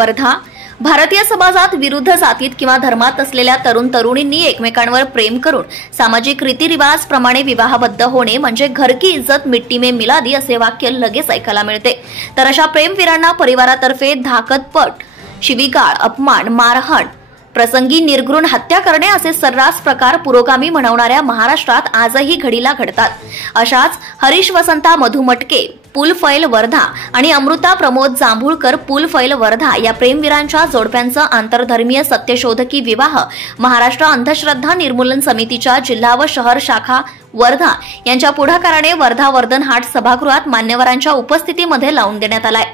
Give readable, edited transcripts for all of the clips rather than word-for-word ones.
वर्धा. भारतीय समाजात विरुद्ध जातीत किंवा धर्मात असलेल्या तरुण तरुणींनी एकमेकांवर प्रेम करून सामाजिक रीतिरिवाज प्रमाणे विवाहबद्ध होणे म्हणजे घर की इज्जत मिट्टी में मिला दी असे वाक्य लगेच ऐकायला मिळते. तर अशा प्रेमवीरांना परिवारातर्फे धाकदपट, शिवीगाळ, अपमान, मारहाण, प्रसंगी निर्घृण हत्या करणे असे सर्रास प्रकार पुरोगामी म्हणवणाऱ्या महाराष्ट्रात आजही घडीला घडतात. अशाच हरीश वसंता मधुमटके पुलफैल वर्धा आणि अमृता प्रमोद जांभूळकर पुलफैल वर्धा या प्रेमवीरांच्या जोडप्यांचा आंतरधर्मीय सत्यशोधकी विवाह महाराष्ट्र अंधश्रद्धा निर्मूलन समितीच्या जिल्हा व शहर शाखा वर्धा यांच्या पुढाकाराने वर्धा वर्धन हाट सभागृहात मान्यवरांच्या उपस्थितीमध्ये लावून देण्यात आलाय.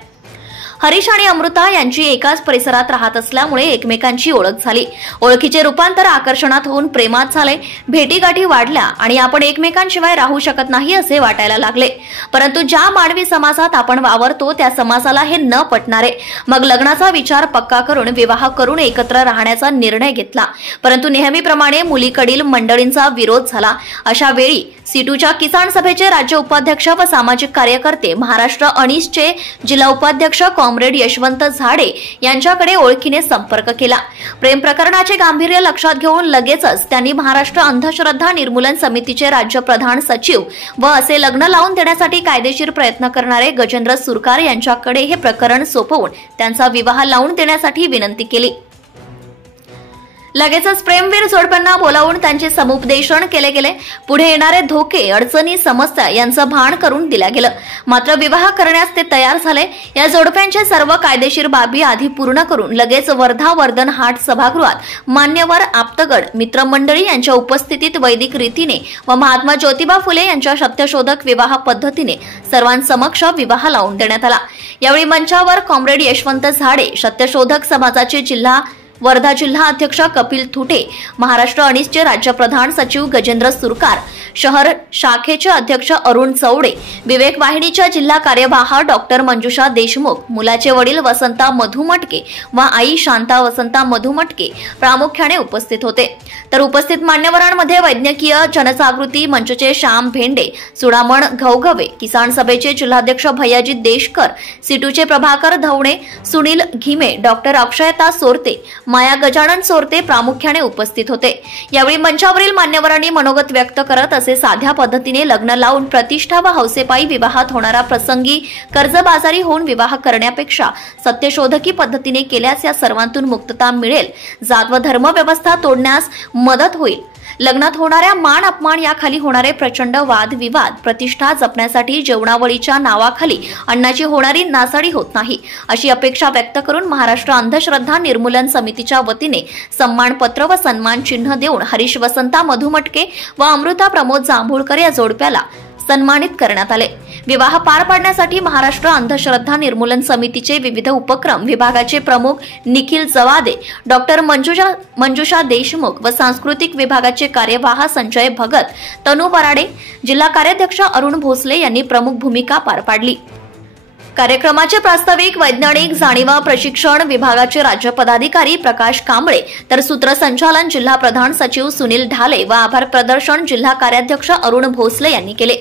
हरीश आणि अमृता यांची एकाच परिसरात राहत असल्यामुळे एकमेकांची ओळख झाली. ओळखीचे रूपांतर आकर्षणात होऊन प्रेमात झाले. भेटीगाठी वाढल्या आणि आपण एकमेकांशिवाय राहू शकत नाही असे वाटायला लागले. परंतु ज्या मानवी समाजात आपण वावरतो त्या समाजाला हे न पटणारे. मग लग्नाचा विचार पक्का करून विवाह करून एकत्र राहण्याचा निर्णय घेतला. परंतु नेहमीप्रमाणे मुलीकडील मंडळींचा विरोध झाला. अशा वेळी सीटूच्या किसान सभेचे राज्य उपाध्यक्ष व सामाजिक कार्यकर्ते महाराष्ट्र अनिसचे जिल्हा उपाध्यक्ष कॉम्रेड यशवंत झाडे यांच्याकडे ओळखीने संपर्क केला. प्रेम प्रकरणाचे गांभीर्य लक्षात घेऊन लगेचच त्यांनी महाराष्ट्र अंधश्रद्धा निर्मूलन समितीचे राज्य प्रधान सचिव व असे लग्न लावून देण्यासाठी कायदेशीर प्रयत्न करणारे गजेंद्र सुरकार यांच्याकडे हे प्रकरण सोपवून त्यांचा विवाह लावून देण्यासाठी विनंती केली. लगेचच प्रेमवीर जोडप्यांना बोलावून त्यांचे समुपदेशन केले गेले. पुढे येणारे धोके, अडचणी, समस्या यांचं भान करून दिल्या गेलं. मात्र विवाह करण्यास ते तयार झाले. या जोडप्यांचे सर्व कायदेशीर बाबी आधी पूर्ण करून लगेच वर्धा वर्धन हाट सभागृहात मान्यवर, आप्तगड, मित्रमंडळी यांच्या उपस्थितीत वैदिक रीतीने व महात्मा ज्योतिबा फुले यांच्या सत्यशोधक विवाह पद्धतीने सर्वांसमक्ष विवाह लावून देण्यात आला. यावेळी मंचावर कॉम्रेड यशवंत झाडे, सत्यशोधक समाजाचे वर्धा जिल्हा अध्यक्ष कपिल थुटे, महाराष्ट्र अनिसचे राज्य प्रधान सचिव गजेंद्र सुरकार, शहर शाखेचे अध्यक्ष अरुण चौडे, विवेक वाहिनीच्या जिल्हा कार्यवाह डॉक्टर मंजुषा देशमुख, मुलाचे वडील वसंता मधुमटके व आई शांता वसंता मधुमटके प्रामुख्याने उपस्थित होते. तर उपस्थित मान्यवरांमध्ये वैद्यकीय जनजागृती मंचचे श्याम भेंडे, सुडामण घवघवे, किसान सभेचे जिल्हाध्यक्ष भैयाजी देशकर, सीटूचे प्रभाकर धवणे, सुनील घिमे, डॉक्टर अक्षयता सोरते, माया गजानन सोरते प्रामुख्याने उपस्थित होते. यावेळी मंचावरील मान्यवरांनी मनोगत व्यक्त करत असे साध्या पद्धतीने लग्न लावून प्रतिष्ठा व हौसेपायी विवाहात होणारा प्रसंगी कर्जबाजारी होऊन विवाह करण्यापेक्षा सत्यशोधकी पद्धतीने केल्यास या सर्वांतून मुक्तता मिळेल. जात व धर्म व्यवस्था तोडण्यास मदत होईल. लग्नात होणाऱ्या मान अपमान, याखाली होणारे प्रचंड वाद विवाद, प्रतिष्ठा जपण्यासाठी जेवणावळीच्या नावाखाली अन्नाची होणारी नासाडी होत नाही अशी अपेक्षा व्यक्त करून महाराष्ट्र अंधश्रद्धा निर्मूलन समितीच्या वतीने सन्मानपत्र व सन्मान चिन्ह देऊन हरीश वसंता मधुमटके व अमृता प्रमोद जांभूळकर या जोडप्याला सन्मानित करण्यात आले. विवाह पार पाडण्यासाठी महाराष्ट्र अंधश्रद्धा निर्मूलन समितीचे विविध उपक्रम विभागाचे प्रमुख निखिल जवादे, डॉक्टर मंजुषा देशमुख व सांस्कृतिक विभागाचे कार्यवाह संजय भगत, तनु बराडे, जिल्हा कार्याध्यक्ष अरुण भोसले यांनी प्रमुख भूमिका पार पाडली. कार्यक्रमाचे प्रास्ताविक वैज्ञानिक जाणीवा प्रशिक्षण विभागाचे राज्य पदाधिकारी प्रकाश कांबळे, तर सूत्रसंचालन जिल्हा प्रधान सचिव सुनील ढाले व आभार प्रदर्शन जिल्हा कार्याध्यक्ष अरुण भोसले यांनी केले.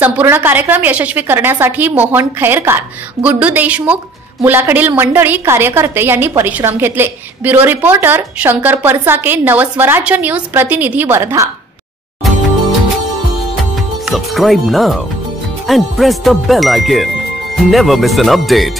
संपूर्ण कार्यक्रम यशस्वी करण्यासाठी मोहन खैरकार, गुड्डू देशमुख, मुलाकडील मंडळी, कार्यकर्ते यांनी परिश्रम घेतले. Bureau reporter Shankar Parchake, Navswarajya news प्रतिनिधी Wardha. Subscribe now and press the bell icon. Never miss an update.